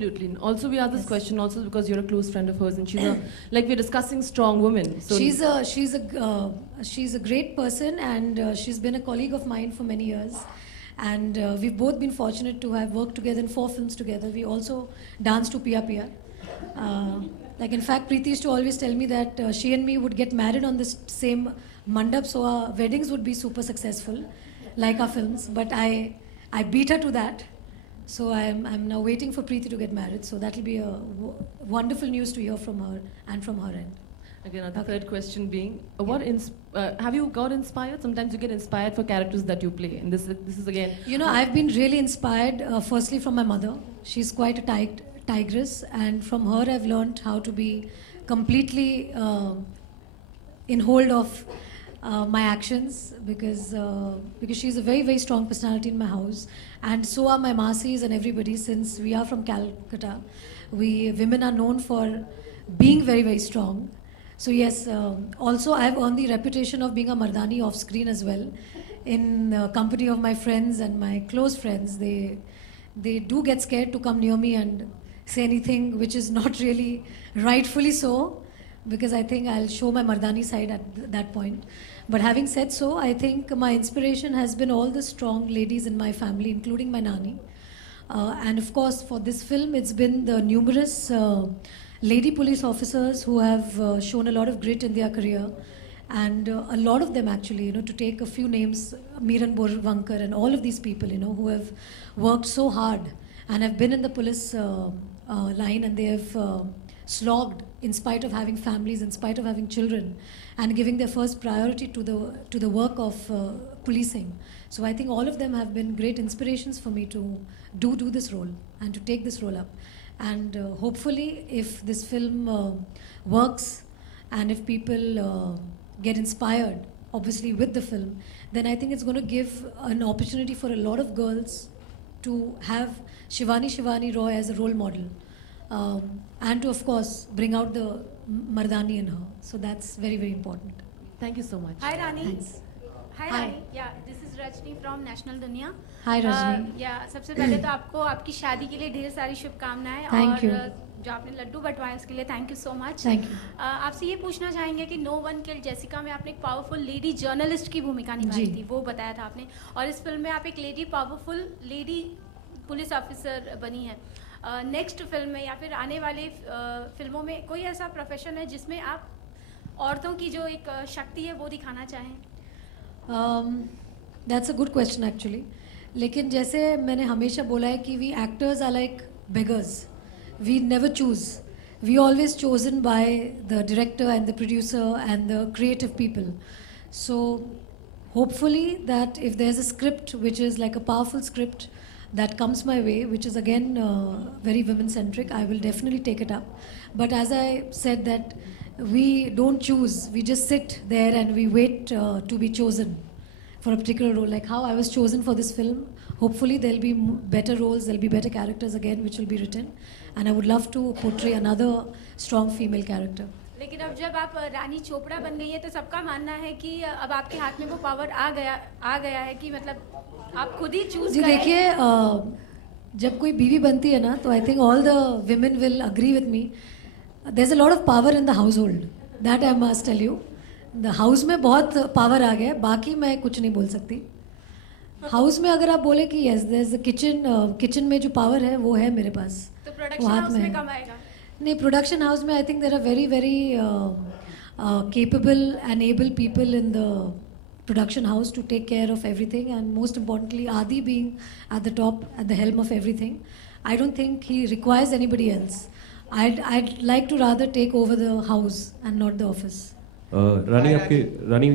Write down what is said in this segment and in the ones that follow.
Absolutely. And also, we asked this question also because you're a close friend of hers, and she's a, like we're discussing strong women. So she's a great person, and she's been a colleague of mine for many years. And we've both been fortunate to have worked together in 4 films together. We also danced to Pia Pia. Like in fact, Preeti used to always tell me that she and me would get married on this same mandap, so our weddings would be super successful, like our films. But I beat her to that. So I'm now waiting for Preeti to get married. So that'll be a wonderful news to hear from her and from her end. again, the third question being, have you got inspired? Sometimes you get inspired for characters that you play, and this is again. You know, I've been really inspired, firstly from my mother. She's quite a tigress, and from her I've learned how to be completely in hold of my actions, because she's a very, very strong personality in my house, and so are my Masis and everybody. Since we are from Calcutta, we women are known for being very, very strong. So yes, also I've earned the reputation of being a Mardani off screen as well. In company of my friends and my close friends, they do get scared to come near me and say anything which is not really rightfully so, because I think I'll show my Mardani side at that point. But having said so, I think my inspiration has been all the strong ladies in my family, including my Nani. And of course, for this film, it's been the numerous lady police officers who have shown a lot of grit in their career. And a lot of them actually, you know, to take a few names, Miran Borvankar and all of these people, you know, who have worked so hard and have been in the police line, and they have slogged in spite of having families, in spite of having children, and giving their first priority to the work of policing. So I think all of them have been great inspirations for me to do this role and to take this role up. And hopefully, if this film works, and if people get inspired, obviously with the film, then I think it's going to give an opportunity for a lot of girls to have Shivani Roy as a role model, and to, of course, bring out the Mardani in her. So that's very, very important. Thank you so much. Hi Rani. Thanks. Hi Hi. Rani. Yeah, this is Rajni from National Dunia. Hi Rajni. या सबसे पहले तो आपको आपकी शादी के लिए ढेर सारी शुभकामनाएं, Thank you. और जो आपने लड्डू बंटवाए उसके लिए thank you so much. Thank you. आपसे ये पूछना चाहेंगे कि नो वन किल्ड जेसिका में आपने एक पावरफुल लेडी जर्नलिस्ट की भूमिका निभाई जी. थी, वो बताया था आपने, और इस फिल्म में आप एक lady powerful lady police officer बनी है. नेक्स्ट फिल्म में या फिर आने वाले फिल्मों में कोई ऐसा प्रोफेशन है जिसमें आप औरतों की जो एक शक्ति है वो दिखाना चाहें? That's a good question actually. लेकिन जैसे मैंने हमेशा बोला है कि we actors are like beggars. We never choose. We always chosen by the director and the producer and the creative people. So hopefully that if there's a script which is like a powerful script that comes my way, which is again very women-centric, I will definitely take it up. But as I said, that we don't choose, we just sit there and we wait to be chosen for a particular role. Like how I was chosen for this film, hopefully there'll be better roles, there'll be better characters again which will be written, and I would love to portray another strong female character. लेकिन अब जब आप रानी चोपड़ा बन गई है तो सबका मानना है कि अब आपके हाथ में वो पावर आ गया है कि मतलब आप खुद ही चूज जी करें. देखिए, जब कोई बीवी बनती है ना, तो I think all the women will agree with me, there is a lot of power in the household, that I must tell you. The house में बहुत पावर आ गया है, बाकी मैं कुछ नहीं बोल सकती. हाउस में अगर आप बोले कि yes there is the kitchen में जो पावर है वो है मेरे पास. तो वो प्रोडक्शन हाथ हाउस में में है. कम आएगा. नहीं, प्रोडक्शन हाउस में I think there are very very capable and able people in the production house to take care of everything, and most importantly Adi being at the top, at the helm of everything. I don't think he requires anybody else. I'd like to rather take over the house and not the office. Rani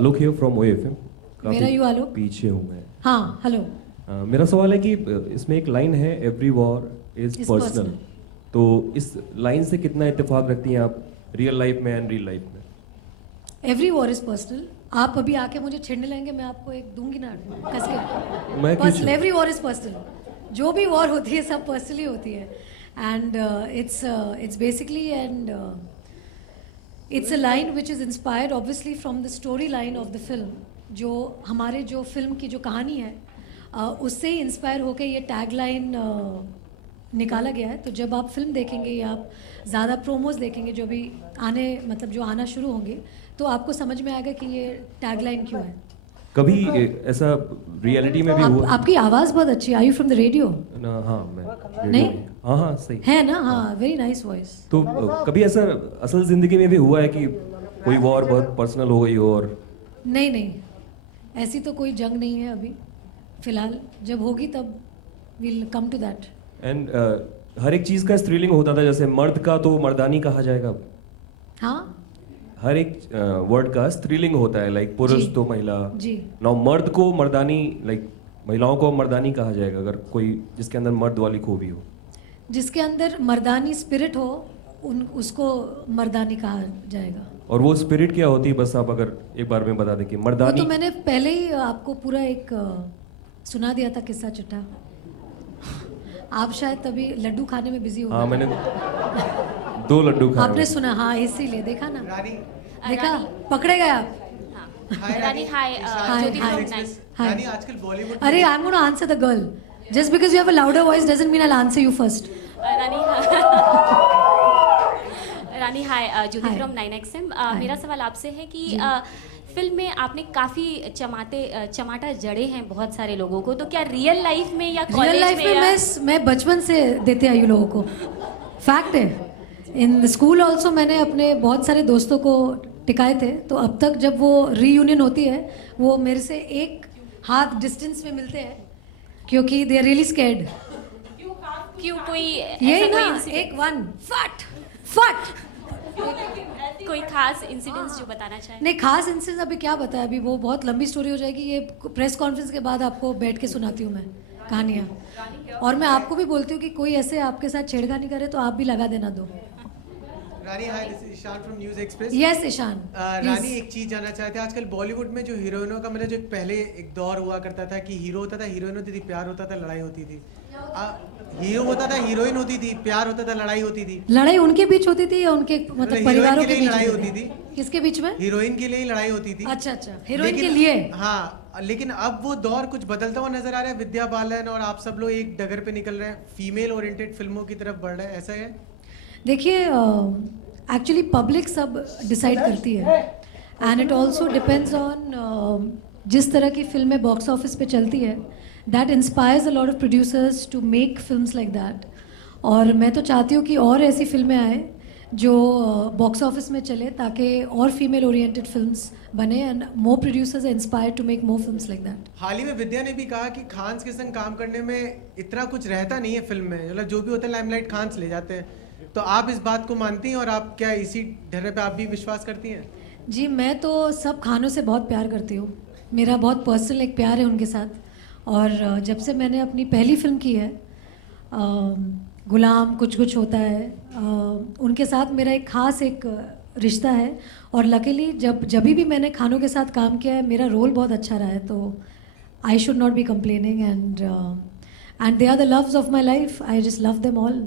Alok here from OFM. Where are you, Alok? पीछे हूँ मैं. हाँ, hello. मेरा सवाल है कि इसमें एक लाइन है, every war is Is personal. personal. तो इस लाइन से कितना इत्तेफाक रखती हैं आप रियल लाइफ में एंड रियल लाइफ में? Every war is personal. आप अभी आके मुझे छेड़ने लगेंगे, मैं आपको एक दूंगी ना कस के. मैं Personal, every war is personal. जो भी वॉर होती है सब पर्सनली होती है, and it's basically and it's a line which is inspired obviously from the story line of the film. जो हमारे जो फिल्म की जो कहानी है उससे ही इंस्पायर होकर ये टैग लाइन निकाला गया है। तो जब आप फिल्म देखेंगे या आप ज़्यादा प्रोमोज देखेंगे जो भी आने मतलब जो आना शुरू होंगे, तो आपको समझ में आएगा कि ये टैगलाइन क्यों है। कभी ऐसा रियलिटी में भी हुआ? आपकी आवाज़ बहुत अच्छी है। Are you from the radio? ना, हाँ मैं रेडियो नहीं? में। हाँ हाँ सही। है ना? हाँ, वेरी नाइस वॉइस। तो कभी ऐसा असल जिंदगी में भी हुआ है कि कोई वॉर बहुत पर्सनल हो गई हो और नहीं नहीं, ऐसी तो कोई जंग नहीं है अभी फिलहाल। जब होगी तब will come to that. And हर एक चीज का स्त्रीलिंग होता था, जैसे मर्द का तो मर्दानी कहा जाएगा। हाँ हर एक वर्ड का स्त्रीलिंग होता है, लाइक पुरुष जी। तो महिला। जी। नाउ मर्द को मर्दानी, लाइक महिलाओं को मर्दानी कहा जाएगा अगर कोई जिसके अंदर मर्द वाली खूबी हो। जिसके अंदर मर्दानी स्पिरिट हो उसको मर्दानी कहा जाएगा। और वो स्पिरिट क्या होती है, बस आप अगर एक बार में बता दें कि वो मर्दानी। तो मैंने पहले ही आपको पूरा एक सुना दिया था किस्सा चिट्ठा। आप शायद तभी लड्डू खाने में बिजी हो हाँ गए। मैंने 2 लड्डू खाए। आपने सुना? हाँ, इसीलिए देखा ना, रानी देखा, पकड़े गए आप। हाय रानी हाय Hi, Jyoti hi. from Nine. Hi. रानी आजकल बॉलीवुड अरे, I am gonna answer the girl. Just because you have a louder voice doesn't mean I will answer you first. Rani hi Jyoti Hi. From 9XM। Hi. मेरा सवाल आपसे है कि film में आपने काफी चमाटा जड़े हैं बहुत सारे लोगों को, तो क्या रियल लाइफ में या रियल कॉलेज लाइफ में में या मैं बचपन से देते आई हूँ लोगों को। फैक्ट है। इन स्कूल ऑल्सो मैंने अपने बहुत सारे दोस्तों को टिकाए थे। तो अब तक जब वो रीयूनियन होती है, वो मेरे से एक हाथ डिस्टेंस में मिलते हैं क्योंकि दे आर रियली स्कैर्ड। क्यों कोई यही ऐसा ना, कोई incident- एक वन फट फट। कोई खास इंसिडेंट्स जो बताना चाहें? नहीं, खास इंसिडेंट अभी क्या बताया, अभी वो बहुत लंबी स्टोरी हो जाएगी। ये प्रेस कॉन्फ्रेंस के बाद आपको बैठ के सुनाती हूँ मैं कहानियाँ। और मैं आपको भी बोलती हूँ कि कोई ऐसे आपके साथ छेड़खानी करे तो आप भी लगा देना दो। Rani hi, this is Ishaan from News Express. Yes Ishaan, Rani एक चीज जानना चाहते हैं, आजकल बॉलीवुड में जो हीरोइनों का मतलब जो पहले एक दौर हुआ करता था कि हीरो होता था, हीरोइन होती थी, प्यार होता था, लड़ाई होती थी। हीरो होता था, हीरोइन होती थी, प्यार होता था, लड़ाई होती थी। लड़ाई उनके बीच होती थी या उनके मतलब हीरोइन परिवारों के के लिए बीच लड़ाई होती थी। किसके बीच में? हीरोइन के लिए ही लड़ाई होती थी। अच्छा, हीरोइन के लेकिन- लिए। हाँ, लेकिन अब वो दौर कुछ बदलता हुआ नजर आ रहा है। विद्या बालन और आप सब लोग एक डगर पे निकल रहे हैं, फीमेल ओरिएंटेड फिल्मों की तरफ बढ़ रहा है, ऐसा है? देखिए, एक्चुअली पब्लिक सब डिसाइड करती है and it also depends on जिस तरह की फिल्में बॉक्स ऑफिस पे चलती है, that inspires a lot of producers to make films like that. और मैं तो चाहती हूँ कि और ऐसी फिल्में आए जो बॉक्स ऑफिस में चले, ताकि और फीमेल ओरिएंटेड फिल्म्स बने and more producers are inspired to make more films like that. हाल ही में विद्या ने भी कहा कि खान्स के संग काम करने में इतना कुछ रहता नहीं है फिल्म में, मतलब जो भी होता है लाइमलाइट खान्स ले जाते हैं। तो आप इस बात को मानती हैं और आप क्या इसी ढर्रे पे आप भी विश्वास करती हैं? जी, मैं तो सब खानों से बहुत प्यार करती हूँ। मेरा बहुत पर्सनल एक प्यार है उनके साथ। और जब से मैंने अपनी पहली फिल्म की है गुलाम कुछ कुछ होता है, उनके साथ मेरा एक ख़ास एक रिश्ता है। और लकीली जब भी मैंने खानों के साथ काम किया है, मेरा रोल बहुत अच्छा रहा है। तो I should not be complaining and they are the loves of my life. I just love them all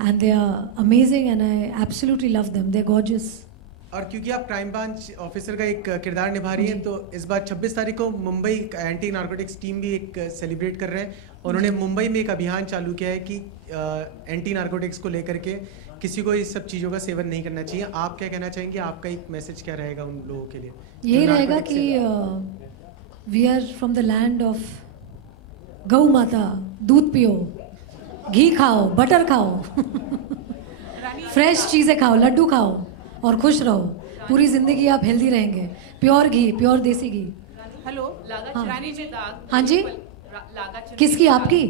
and they are amazing and I absolutely love them. They are gorgeous. और क्योंकि आप crime branch officer का एक किरदार निभा रही हैं, तो इस बार 26 तारीख को मुंबई एंटी नारकोटिक्स टीम भी एक सेलिब्रेट कर रहे हैं। उन्होंने मुंबई में एक अभियान चालू किया है कि एंटी नारकोटिक्स को लेकर के किसी को इस सब चीज़ों का सेवन नहीं करना चाहिए। आप क्या कहना चाहेंगे? आपका एक मैसेज क्या रहेगा उन लोगों के लिए? यही जो रहेगा narcotics कि we are from the land of gau mata. दूध पियो, घी खाओ, बटर खाओ, फ्रेश चीज़ें खाओ, लड्डू खाओ और खुश रहो। पूरी ज़िंदगी आप हेल्दी रहेंगे। प्योर घी, प्योर देसी घी। हेलो, लागा हाँ। चुरानी में दाग। हाँ जी? लागा चुरानी किसकी? में दाग। आपकी?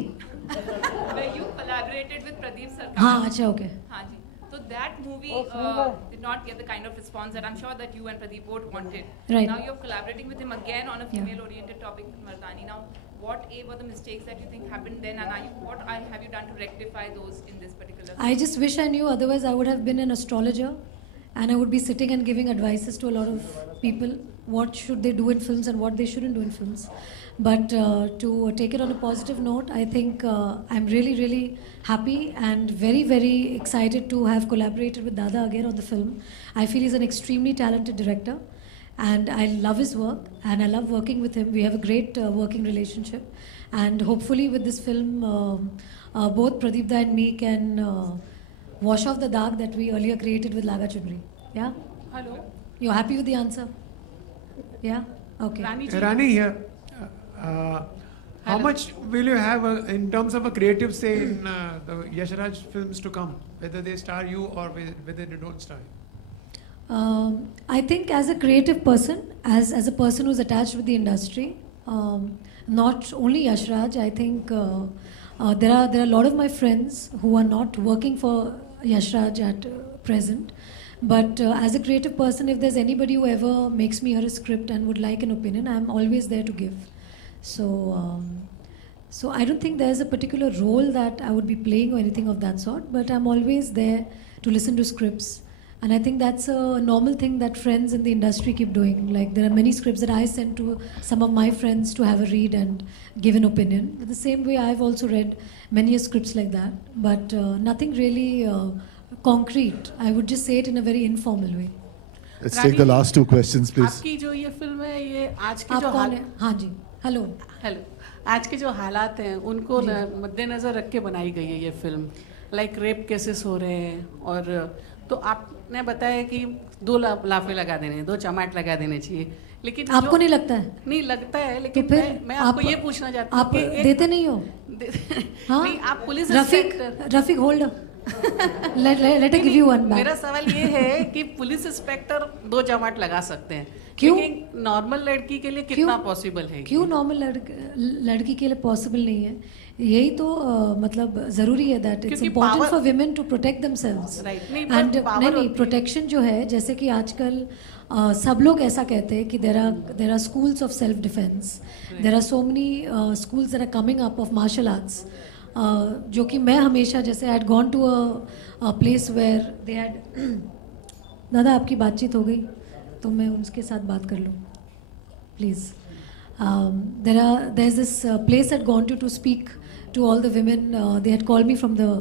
Where you collaborated with Pradeep Sarkar. हाँ, अच्छा, ओके। हाँ जी। So that movie did not get the kind of response that I'm sure that you and Pradeep both wanted. Right. Now you're collaborating with him again on a female-oriented topic with Mardani. Now, what were the mistakes that you think happened then, and what have you done to rectify those in this particular? I just wish I knew, otherwise I would have been an astrologer and I would be sitting and giving advices to a lot of people what should they do in films and what they shouldn't do in films. But to take it on a positive note, I think I'm really, really happy and very, very excited to have collaborated with Dada again on the film. I feel he's an extremely talented director and I love his work, and I love working with him. We have a great working relationship, and hopefully with this film, both Pradeep Da and me can wash off the dark that we earlier created with Laga Chunri. Yeah? Hello, You're happy with the answer? Yeah? Okay. Rani ji. Rani here. How much will you have in terms of a creative say in the Yashraj films to come? Whether they star you or whether they don't star you? I think as a creative person, as a person who's attached with the industry, not only Yashraj, I think there are a lot of my friends who are not working for Yashraj at present. But as a creative person, if there's anybody who ever makes me hear a script and would like an opinion, I'm always there to give. So I don't think there's a particular role that I would be playing or anything of that sort, but I'm always there to listen to scripts. And I think that's a normal thing that friends in the industry keep doing. Like there are many scripts that I send to some of my friends to have a read and give an opinion. The same way I've also read many scripts like that, but nothing really concrete. I would just say it in a very informal way. Let's take the last two questions, please. आपकी जो ये film है ये आज के आप जो कौन है? हाँ जी, हेलो. हेलो, आज के जो हालात हैं उनको मद्देनजर रख के बनाई गई है ये फिल्म. लाइक रेप केसेस हो रहे हैं और तो आपने बताया कि 2 लाफे लगा देने, 2 चमाट लगा देने चाहिए, लेकिन आपको नहीं लगता है? नहीं लगता है, तो लेकिन फिर मैं आपको ये पूछना चाहती हूँ आप कि एक- देते नहीं हो? हाँ? नहीं, आप police Rafiq hold. Let us give you one back. मेरा सवाल ये है कि पुलिस इंस्पेक्टर 2 चमाट लगा सकते हैं, क्यों? लेकिन नॉर्मल लड़की के लिए कितना पॉसिबल है? क्यों नॉर्मल लड़की के लिए पॉसिबल नहीं है? यही तो मतलब ज़रूरी है दैट इट्स क्योंकि important power- for women to protect themselves. Right. नहीं, एंड but power नहीं, होती- प्रोटेक्शन जो है, जैसे कि आजकल सब लोग ऐसा कहते हैं कि there are schools of self defence, there are so many schools that are coming up of martial arts, जो कि मैं हमेशा जैसे I had gone to a place where they had. दादा आपकी बातचीत हो गई तो मैं उनके साथ बात कर लूँ please. There's this place I'd gone to speak to all the women. They had called me from the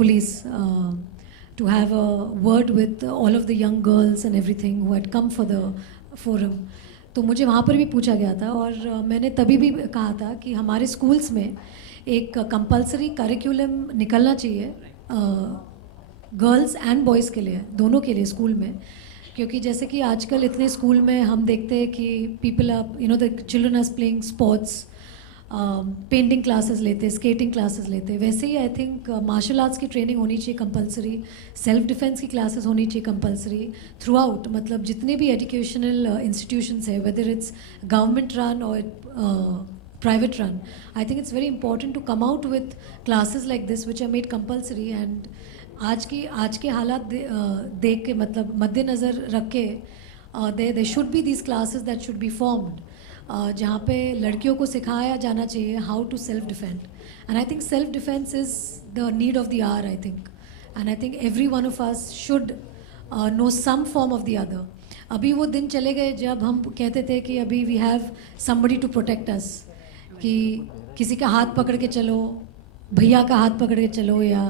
police to have a word with all of the young girls and everything who had come for the forum. तो मुझे वहाँ पर भी पूछा गया था और मैंने तभी भी कहा था कि हमारे स्कूल्स में एक कंपलसरी करिकुलम निकलना चाहिए गर्ल्स एंड बॉयज़ के लिए, दोनों के लिए स्कूल में. क्योंकि जैसे कि आजकल इतने स्कूल में हम देखते हैं कि people are the children are playing sports, painting classes लेते, स्केटिंग क्लासेस लेते. वैसे ही आई थिंक मार्शल आर्ट्स की ट्रेनिंग होनी चाहिए कंपलसरी, सेल्फ डिफेंस की क्लासेस होनी चाहिए कंपलसरी थ्रू आउट. मतलब जितने भी एजुकेशनल इंस्टीट्यूशंस है, वेदर इट्स गवर्नमेंट रन और private run, I think it's very important to come out with classes like this which are made compulsory. And आज के हालात देख के मतलब मद्देनज़र रख के there should be these classes that should be formed जहाँ पे लड़कियों को सिखाया जाना चाहिए how to self defend. And I think self defense is the need of the hour, I think. And I think every one of us should know some form of the other. अभी वो दिन चले गए जब हम कहते थे कि अभी we have somebody to protect us, कि किसी का हाथ पकड़ के चलो, भैया का हाथ पकड़ के चलो, या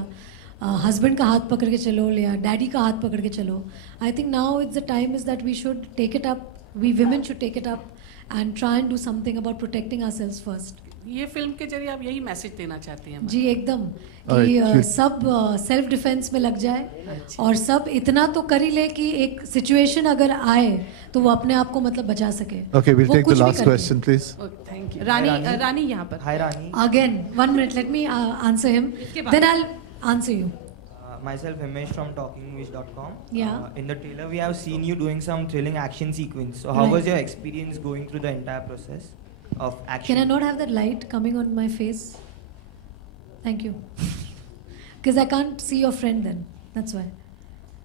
हस्बैंड का हाथ पकड़ के चलो, या डैडी का हाथ पकड़ के चलो. I think now it's the time is that we should take it up, we women should take it up and try and do something about protecting ourselves first. ये फिल्म के जरिए आप यही मैसेज देना चाहती हैं? जी एकदम, कि सब सेल्फ डिफेंस में लग जाए और सब इतना तो कर ही ले कि एक सिचुएशन अगर आए तो वो अपने आप को मतलब बचा सके. Okay, we'll वो take the कुछ भी last करके. question, please. Thank you. Rani यहाँ पर. Hi Rani. Again, 1 minute, let me answer him. Then I'll answer you. Myself Himesh from talkingwish.com. Yeah. In the trailer we have seen you doing some thrilling action sequence. So how Right. was your experience going through the entire process of action? Can I not have that light coming on my face? Thank you. Because I can't see your friend then. That's why.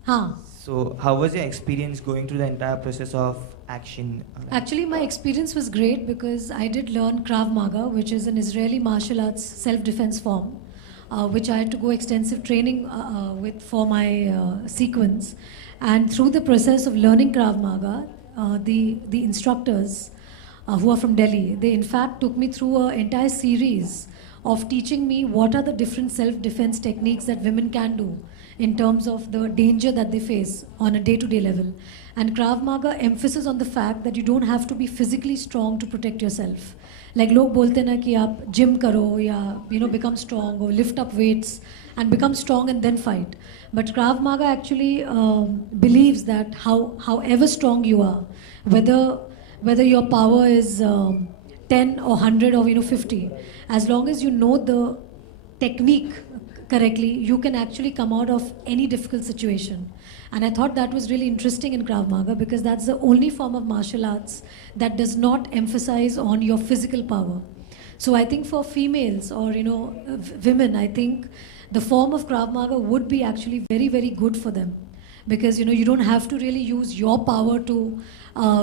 Huh. So how was your experience going through the entire process of action? Actually, my experience was great because I did learn Krav Maga, which is an Israeli martial arts self-defense form, which I had to go extensive training with for my sequence. And through the process of learning Krav Maga, the instructors who are from Delhi, they in fact took me through an entire series of teaching me what are the different self-defense techniques that women can do in terms of the danger that they face on a day-to-day level. And Krav Maga emphasis on the fact that you don't have to be physically strong to protect yourself. Like लोग बोलते ना कि आप gym करो या become strong or lift up weights and become strong and then fight. But Krav Maga actually believes that however strong you are, whether your power is 10 or 100 or 50, as long as you know the technique correctly, you can actually come out of any difficult situation. And I thought that was really interesting in Krav Maga because that's the only form of martial arts that does not emphasize on your physical power. So I think for females or women, I think the form of Krav Maga would be actually very, very good for them because you don't have to really use your power to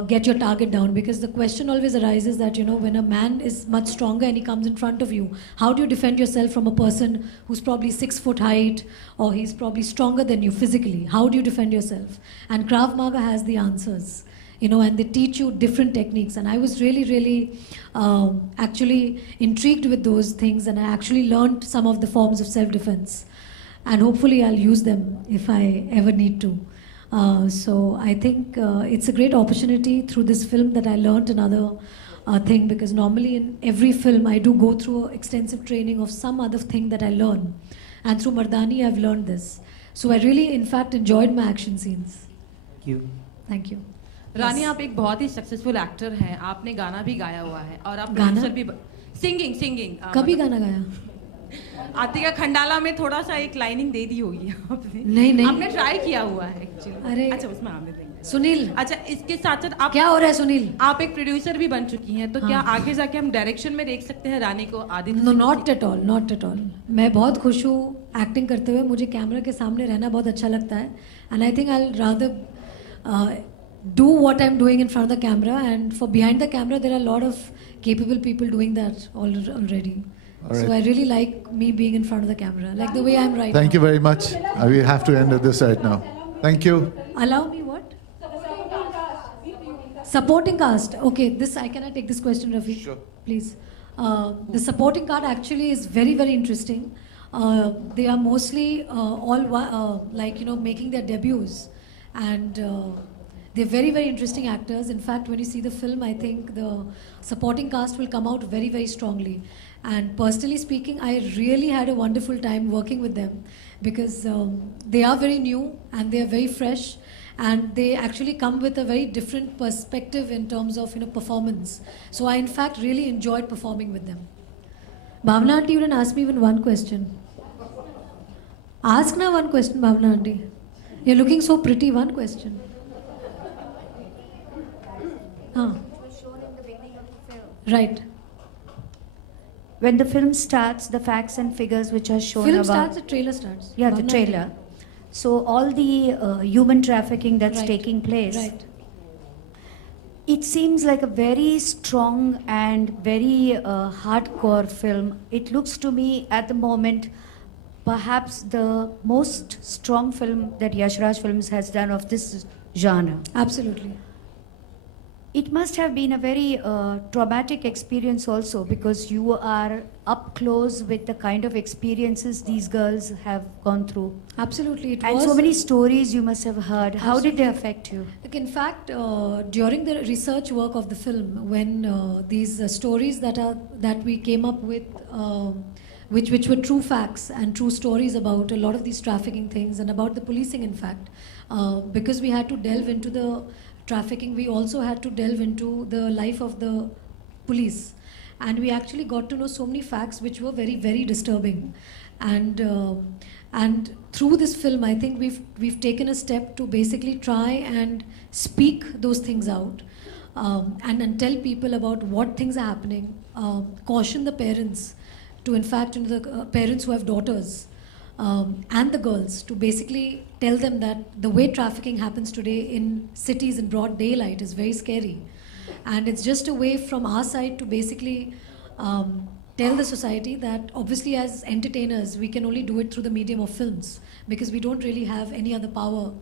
get your target down, because the question always arises that when a man is much stronger and he comes in front of you, how do you defend yourself from a person who's probably 6 foot height or he's probably stronger than you physically? How do you defend yourself? And Krav Maga has the answers, and they teach you different techniques. And I was really, really actually intrigued with those things, and I actually learned some of the forms of self-defense, and hopefully I'll use them if I ever need to. So I think it's a great opportunity through this film that I learned another thing, because normally in every film I do go through extensive training of some other thing that I learn, and through Mardani I've learned this. So I really in fact enjoyed my action scenes. Thank you. Thank you. रानी, आप एक बहुत ही successful actor हैं, आपने गाना भी गाया हुआ है और आप गाना? प्रोड्यूसर भी सिंगिंग कभी गाना गाया? आतिका खंडाला में थोड़ा सा एक लाइनिंग दे दी होगी आपने। नहीं। आपने ट्राई किया हुआ है एक्चुअली। अरे अच्छा, उसमें आपने देंगे। सुनील, अच्छा, इसके साथ साथ आप क्या हो रहा है सुनील? आप एक प्रोड्यूसर भी बन चुकी हैं, तो क्या आगे जाके हम डायरेक्शन में देख सकते हैं रानी को? Aditya no, not at all. मैं बहुत खुश हूँ एक्टिंग करते हुए, मुझे कैमरा के सामने रहना बहुत अच्छा लगता है, and I think I will rather do what I'm doing in front of the camera, and for behind the camera there are a lot of capable people doing that already. All right. So I really like me being in front of the camera, like the way I'm right Thank now. you very much. We have to end at this right now. Thank you. Allow me what? Supporting cast. Okay, can I take this question, Rafi? Sure. Please. The supporting cast actually is very, very interesting. They are mostly all making their debuts, and they're very, very interesting actors. In fact, when you see the film, I think the supporting cast will come out very, very strongly. And personally speaking, I really had a wonderful time working with them, because they are very new and they are very fresh, and they actually come with a very different perspective in terms of performance. So I in fact really enjoyed performing with them. Bhavna aunty, you didn't ask me even one question. Ask now one question, Bhavna aunty. You're looking so pretty. One question. Right. When the film starts, the facts and figures which are shown Film about... starts, the trailer starts. Yeah, the Bhavna trailer. aunty. So all the human trafficking that's Right. taking place, Right. it seems like a very strong and very hardcore film. It looks to me at the moment perhaps the most strong film that Yash Raj Films has done of this genre. Absolutely. It must have been a very traumatic experience also, because you are up close with the kind of experiences these girls have gone through. Absolutely. It And was so many stories you must have heard. How did they affect you? Like, in fact, during the research work of the film, when these stories that we came up with, which were true facts and true stories about a lot of these trafficking things and about the policing, in fact, because we had to delve into the trafficking, we also had to delve into the life of the police, and we actually got to know so many facts which were very, very disturbing. And through this film, I think we've taken a step to basically try and speak those things out, and tell people about what things are happening, caution the parents to, in fact, the parents who have daughters, and the girls, to basically tell them that the way trafficking happens today in cities in broad daylight is very scary. And it's just a way from our side to basically tell the society that obviously as entertainers we can only do it through the medium of films, because we don't really have any other power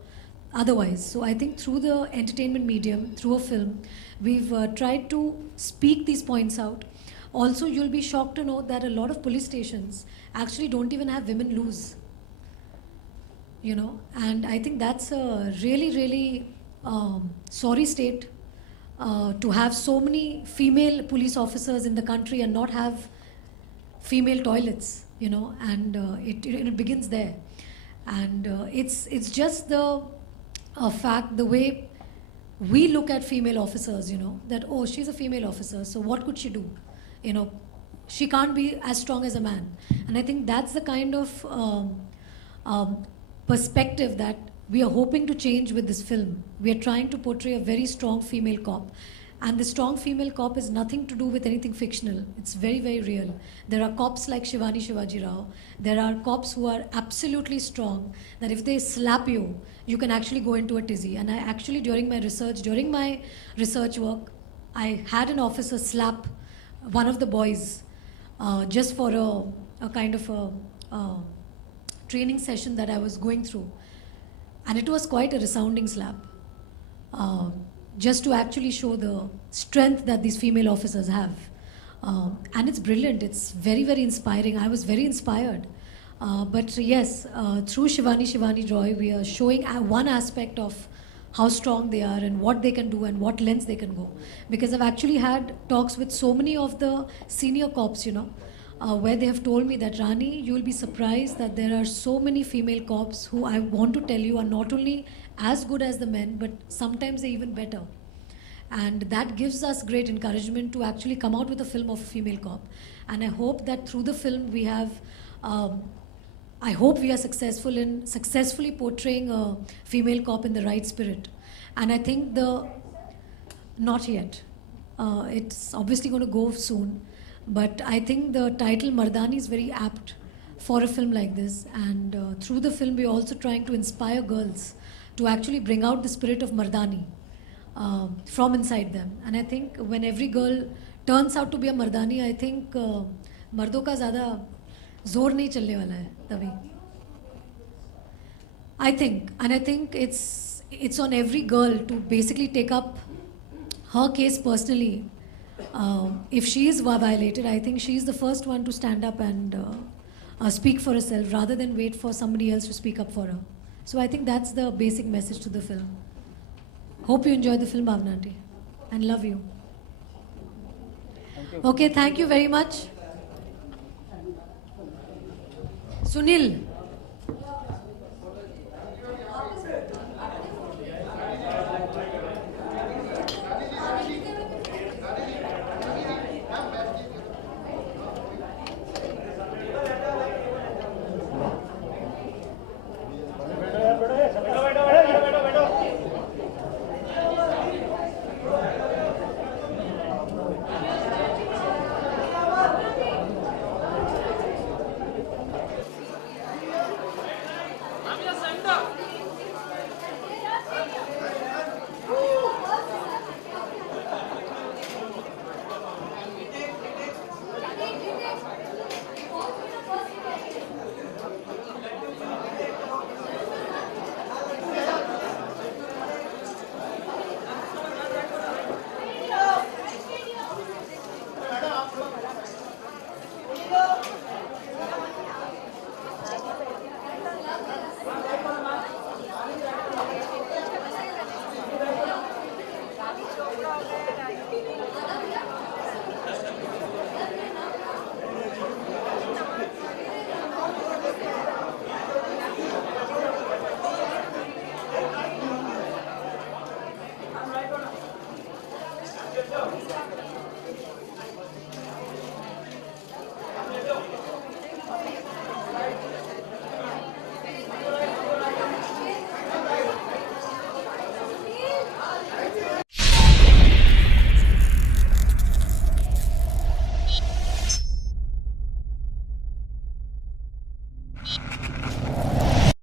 otherwise. So I think through the entertainment medium, through a film, we've tried to speak these points out. Also, you'll be shocked to know that a lot of police stations actually don't even have women loose. you know, and I think that's a really, really sorry state to have so many female police officers in the country and not have female toilets, you know, and it begins there. And it's just the fact, the way we look at female officers, you know, that, oh, she's a female officer, so what could she do? You know, she can't be as strong as a man. And I think that's the kind of perspective that we are hoping to change with this film. We are trying to portray a very strong female cop. And the strong female cop is nothing to do with anything fictional. It's very, very real. There are cops like Shivani Shivaji Rao. There are cops who are absolutely strong, that if they slap you, you can actually go into a tizzy. And I actually, during my research work, I had an officer slap one of the boys just for a kind of a training session that I was going through. And it was quite a resounding slap. Just to actually show the strength that these female officers have. And it's brilliant, it's very, very inspiring. I was very inspired. But yes, through Shivani Roy, we are showing one aspect of how strong they are and what they can do and what lengths they can go. Because I've actually had talks with so many of the senior cops, you know, where they have told me that, Rani, you will be surprised that there are so many female cops who I want to tell you are not only as good as the men, but sometimes they're even better. And that gives us great encouragement to actually come out with a film of a female cop. And I hope that through the film we have, I hope we are successful in successfully portraying a female cop in the right spirit. And I think not yet. It's obviously going to go soon. But I think the title Mardani is very apt for a film like this. And through the film we're also trying to inspire girls to actually bring out the spirit of Mardani from inside them. And I think when every girl turns out to be a Mardani, I think मर्दों का ज़्यादा जोर नहीं चलने वाला है तभी. I think it's on every girl to basically take up her case personally. If she is violated, I think she is the first one to stand up and speak for herself rather than wait for somebody else to speak up for her. So I think that's the basic message to the film. Hope you enjoyed the film, Bhavna Aunty, and love you. Okay, thank you very much. Sunil.